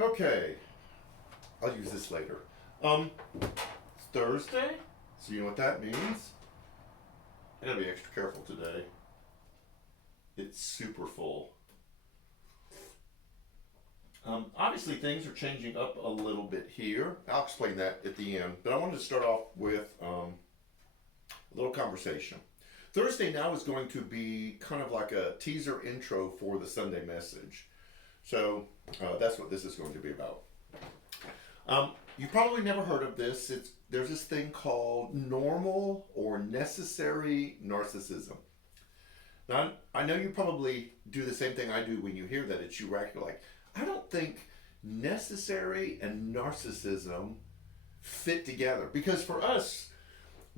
Okay, I'll use this later. It's Thursday, so you know what that means. I gotta be extra careful today. It's super full. Obviously, things are changing up a little bit here. I'll explain that at the end, but I wanted to start off with a little conversation. Thursday now is going to be kind of like a teaser intro for the Sunday message. So that's what this is going to be about. You probably never heard of this. There's this thing called normal or necessary narcissism. Now, I know you probably do the same thing I do when you hear that. It's you rack. You're like, I don't think necessary and narcissism fit together. Because for us,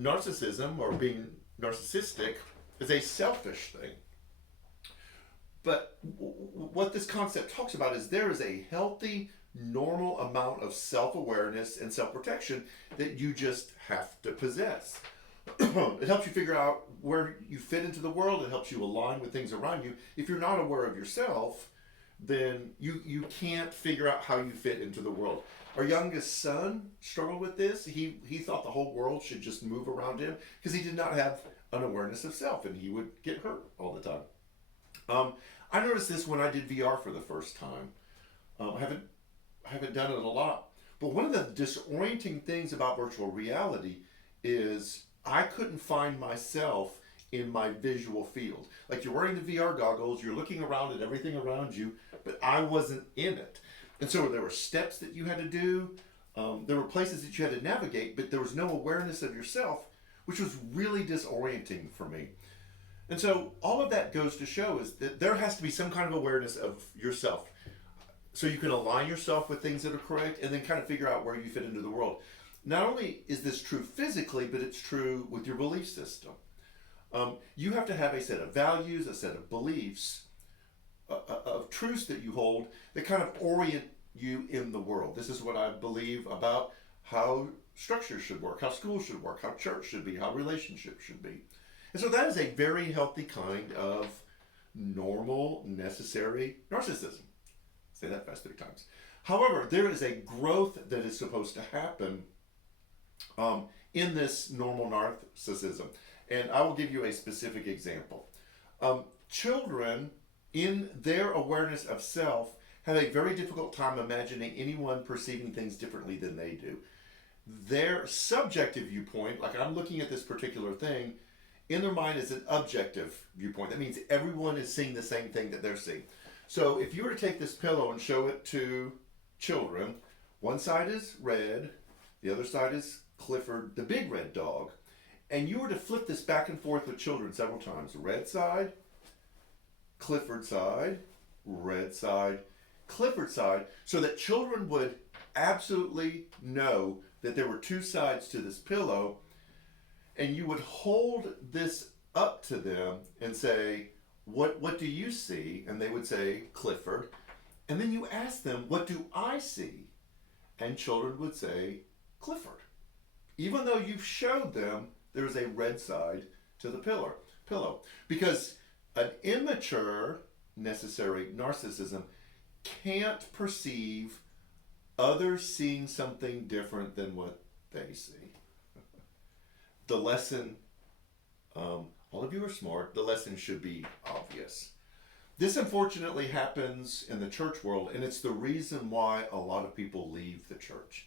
narcissism or being narcissistic is a selfish thing. But what this concept talks about is there is a healthy, normal amount of self awareness and self protection that you just have to possess. It helps you figure out where you fit into the world. It helps you align with things around you. If you're not aware of yourself, then you can't figure out how you fit into the world. Our youngest son struggled with this. He thought the whole world should just move around him because he did not have an awareness of self, and he would get hurt all the time. I noticed this when I did VR for the first time. I haven't done it a lot, but one of the disorienting things about virtual reality is I couldn't find myself in my visual field. Like you're wearing the VR goggles, you're looking around at everything around you, but I wasn't in it. And so there were steps that you had to do, there were places that you had to navigate, but there was no awareness of yourself, which was really disorienting for me. And so all of that goes to show is that there has to be some kind of awareness of yourself. So you can align yourself with things that are correct and then kind of figure out where you fit into the world. Not only is this true physically, but it's true with your belief system. You have to have a set of values, a set of beliefs, of truths that you hold that kind of orient you in the world. This is what I believe about how structures should work, how schools should work, how church should be, how relationships should be. And so that is a very healthy kind of normal, necessary narcissism. Say that fast 3 times. However, there is a growth that is supposed to happen in this normal narcissism. And I will give you a specific example. Children, in their awareness of self, have a very difficult time imagining anyone perceiving things differently than they do. Their subjective viewpoint, like I'm looking at this particular thing, in their mind is an objective viewpoint. That means everyone is seeing the same thing that they're seeing. So if you were to take this pillow and show it to children, one side is red, the other side is Clifford, the big red dog, and you were to flip this back and forth with children several times. Red side, Clifford side, red side, Clifford side, so that children would absolutely know that there were two sides to this pillow, and you would hold this up to them and say, what do you see? And they would say, Clifford. And then you ask them, what do I see? And children would say, Clifford. Even though you've showed them there's a red side to the pillow. Because an immature, necessary narcissism can't perceive others seeing something different than what they see. The lesson, all of you are smart, the lesson should be obvious. This unfortunately happens in the church world, and it's the reason why a lot of people leave the church,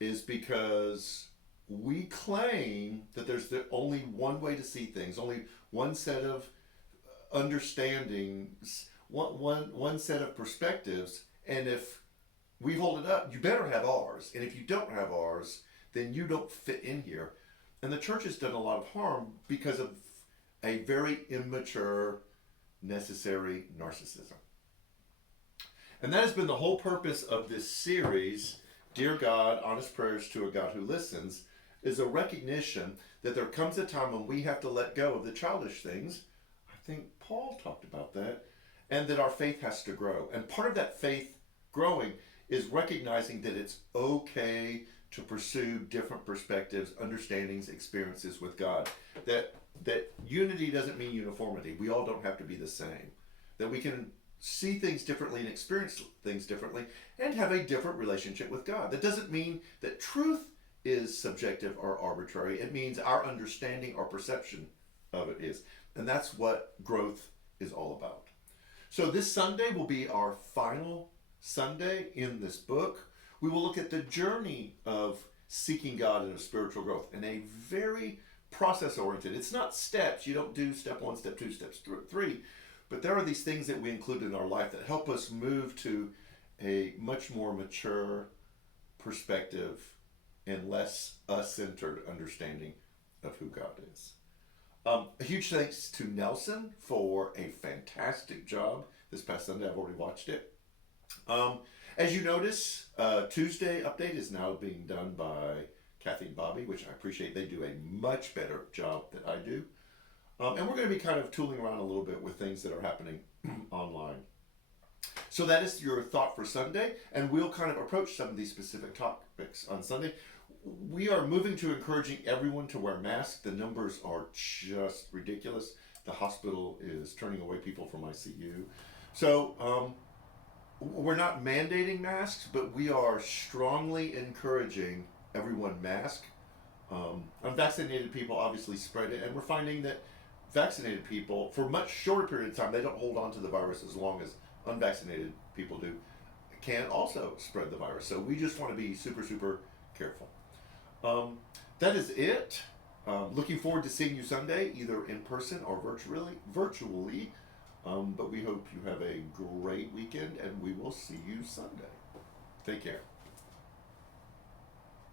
is because we claim that there's only one way to see things, only one set of understandings, one set of perspectives, and if we hold it up, you better have ours, and if you don't have ours, then you don't fit in here. And the church has done a lot of harm because of a very immature, necessary narcissism. And that has been the whole purpose of this series, Dear God, Honest Prayers to a God Who Listens, is a recognition that there comes a time when we have to let go of the childish things. I think Paul talked about that. And that our faith has to grow. And part of that faith growing is recognizing that it's okay to pursue different perspectives, understandings, experiences with God. That unity doesn't mean uniformity. We all don't have to be the same. That we can see things differently and experience things differently and have a different relationship with God. That doesn't mean that truth is subjective or arbitrary. It means our understanding or perception of it is. And that's what growth is all about. So this Sunday will be our final Sunday in this book. We will look at the journey of seeking God in a spiritual growth in a very process oriented. It's not steps. You don't do step 1, step 2, step 3. But there are these things that we include in our life that help us move to a much more mature perspective and less us-centered understanding of who God is. A huge thanks to Nelson for a fantastic job this past Sunday. I've already watched it. As you notice, Tuesday update is now being done by Kathy and Bobby, which I appreciate. They do a much better job than I do. And we're going to be kind of tooling around a little bit with things that are happening online. So that is your thought for Sunday, and we'll kind of approach some of these specific topics on Sunday. We are moving to encouraging everyone to wear masks. The numbers are just ridiculous. The hospital is turning away people from ICU. So we're not mandating masks, but we are strongly encouraging everyone mask. Unvaccinated people obviously spread it, and we're finding that vaccinated people, for a much shorter period of time, they don't hold on to the virus as long as unvaccinated people do, can also spread the virus. So we just want to be super, super careful. That is it. Looking forward to seeing you Sunday, either in person or virtually. But we hope you have a great weekend, and we will see you Sunday. Take care.